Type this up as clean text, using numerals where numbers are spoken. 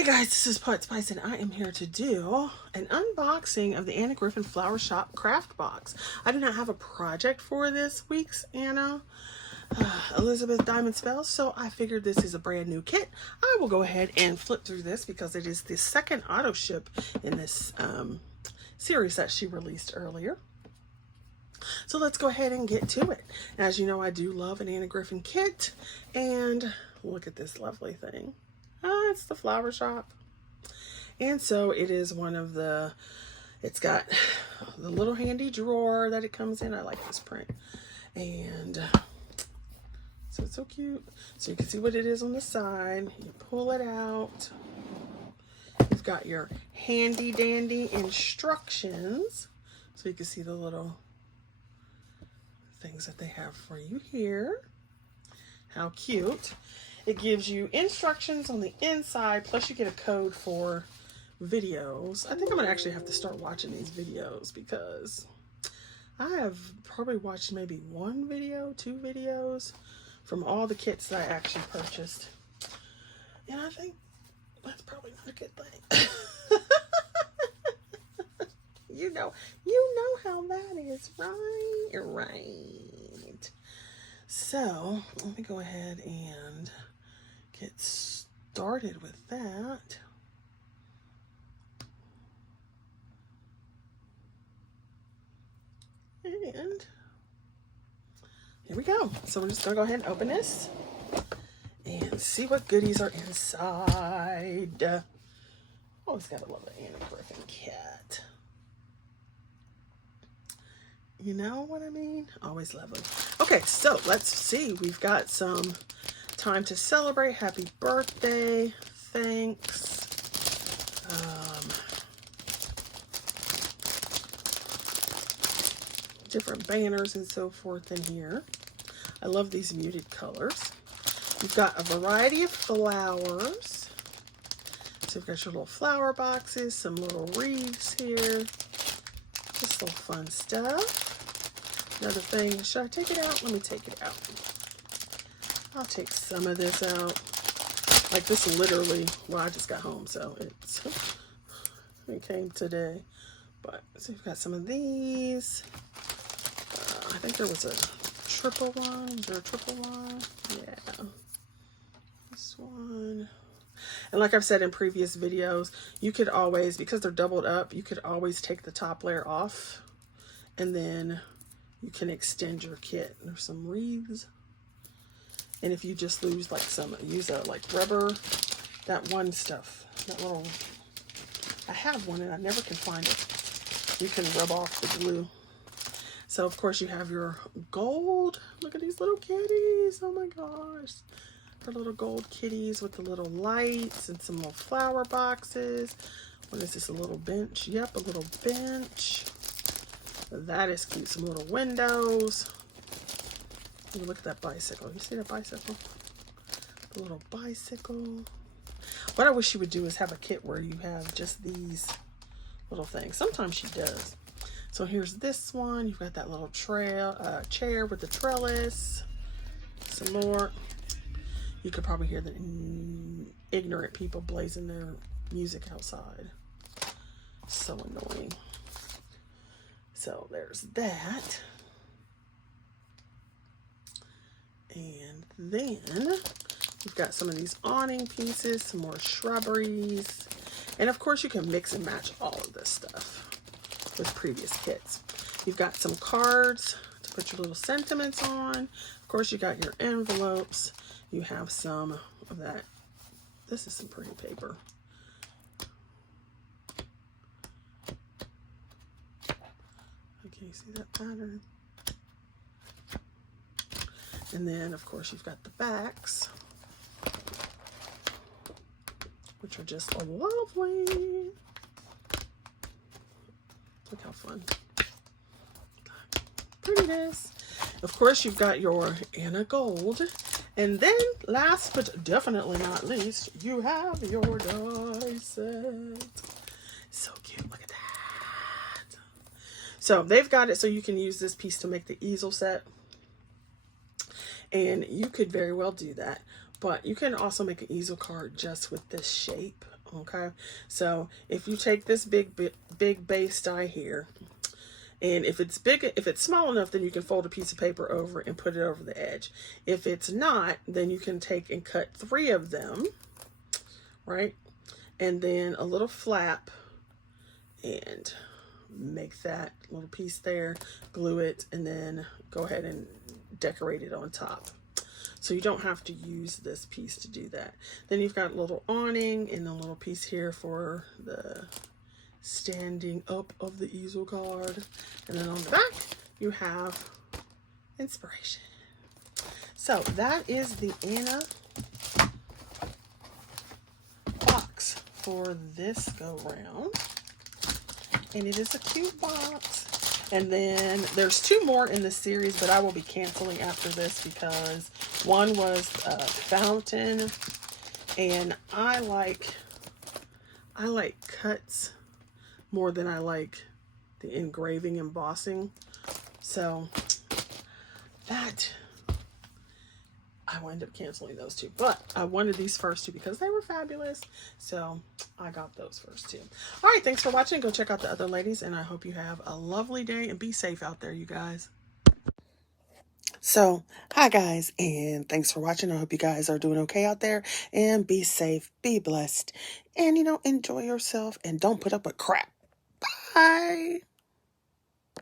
Hey guys, this is Poetspice and I am here to do an unboxing of the Anna Griffin Flower Shop craft box. I do not have a project for this week's Anna Elizabeth Diamond Spells, so I figured this is a brand new kit. I will go ahead and flip through this because it is the second auto ship in this series that she released earlier. So let's go ahead and get to it. As you know, I do love an Anna Griffin kit, and look at this lovely thing. It's the flower shop. And so it is one of the, it's got the little handy drawer that it comes in. I like this print. And so it's so cute. So you can see what it is on the side. You pull it out. You've got your handy dandy instructions. So you can see the little things that they have for you here. How cute. It gives you instructions on the inside, plus you get a code for videos. I think I'm going to actually have to start watching these videos because I have probably watched maybe one video, two videos from all the kits that I actually purchased. And I think that's probably not a good thing. You know how that is, right? Right. So let me go ahead and get started with that. And here we go. So we're just gonna go ahead and open this and see what goodies are inside. Always gotta love the Anna Griffin cat. You know what I mean? Always love them. Okay, so let's see. We've got some time to celebrate. Happy birthday. Thanks. Different banners and so forth in here. I love these muted colors. You've got a variety of flowers. So you've got your little flower boxes, some little wreaths here. Just little fun stuff. Another thing, should I take it out? Let me take it out. I'll take some of this out. Like this literally, well, I just got home, so it came today. But, so you've got some of these. I think there was a triple one. Is there a triple one? Yeah. This one. And like I've said in previous videos, you could always, because they're doubled up, you could always take the top layer off and then you can extend your kit. There's some wreaths. And if you just lose like use a like rubber, that one stuff, that little, I have one and I never can find it. You can rub off the glue. So of course you have your gold. Look at these little kitties. Oh my gosh. Her little gold kitties with the little lights and some little flower boxes. What is this, a little bench? Yep, a little bench. That is cute. Some little windows. Ooh, look at that bicycle. You see that bicycle? The little bicycle. What I wish she would do is have a kit where you have just these little things. Sometimes she does. So here's this one. You've got that little chair with the trellis. Some more. You could probably hear the ignorant people blazing their music outside. So annoying. So there's that. And then we've got some of these awning pieces, some more shrubberies. And of course you can mix and match all of this stuff with previous kits. You've got some cards to put your little sentiments on. Of course you got your envelopes. You have some of that. This is some pretty paper. Okay, you see that pattern? And then, of course, you've got the backs, which are just lovely. Look how fun. Prettiness. Of course, you've got your Anna Gold. And then, last but definitely not least, you have your die set. So cute. Look at that. So, they've got it so you can use this piece to make the easel set. And you could very well do that. But you can also make an easel card just with this shape Okay, so if you take this big base die here, and if it's big, if it's small enough, then you can fold a piece of paper over and put it over the edge. If it's not, then you can take and cut 3 of them, right? And then a little flap, and make that little piece there, glue it, and then go ahead and decorate it on top. So you don't have to use this piece to do that. Then you've got a little awning and a little piece here for the standing up of the easel card. And then on the back, you have inspiration. So that is the Anna box for this go round. And it is a cute box. And then there's 2 more in the series, but I will be canceling after this because one was a fountain, and I like cuts more than I like the engraving embossing. So that I will end up canceling those 2, but I wanted these first 2 because they were fabulous, so I got those first 2. All right, thanks for watching. Go check out the other ladies, and I hope you have a lovely day and be safe out there, you guys. So, hi guys, and thanks for watching. I hope you guys are doing okay out there, and be safe, be blessed, and enjoy yourself, and don't put up with crap. Bye.